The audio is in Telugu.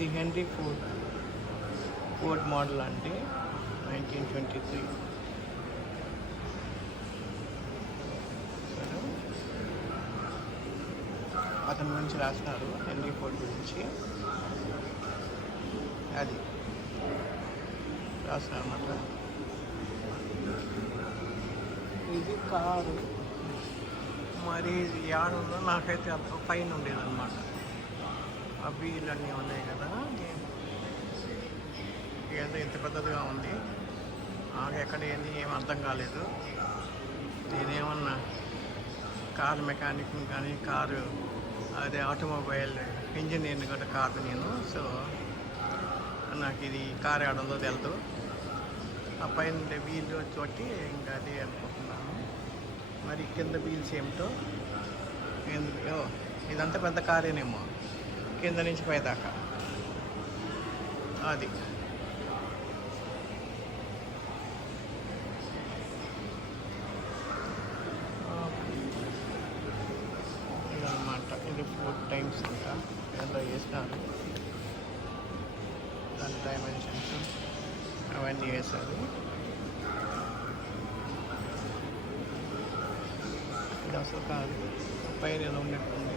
ఇది హెన్రీ ఫోర్డ్ మోడల్ అండి, 1923. సరే, అతని గురించి రాసినారు, హెన్రీ ఫోర్డ్ గురించి అది రాసినారు అన్నమాట. ఇది కారు మరి యాడుందో నాకైతే అంత పైన ఉండేదన్నమాట. ఆ వీళ్ళన్నీ ఉన్నాయి కదా, ఏదో ఇంత పెద్దదిగా ఉంది. నాకు ఎక్కడ ఏంది ఏం అర్థం కాలేదు. నేనేమన్నా కారు మెకానిక్ కానీ కారు అదే ఆటోమొబైల్ ఇంజనీర్ని కూడా కాదు నేను. సో నాకు ఇది కారు ఆడందో తెలుదు. ఆ పైన వీల్ చోటి ఇంకా అది అనుకుంటున్నాను. మరి కింద వీల్స్ ఏమిటో ఎందుకు, ఇదంతా పెద్ద కారేనేమో కింద నుంచి పైదాకా. అది ఇదన్నమాట. ఇది 4 times ఇంకా ఏదో వేసినారు, దాని డైమెన్షన్స్ అవన్నీ వేశారు. ఇది అసలు కాదు, పైన ఏదో ఉన్నట్టుంది.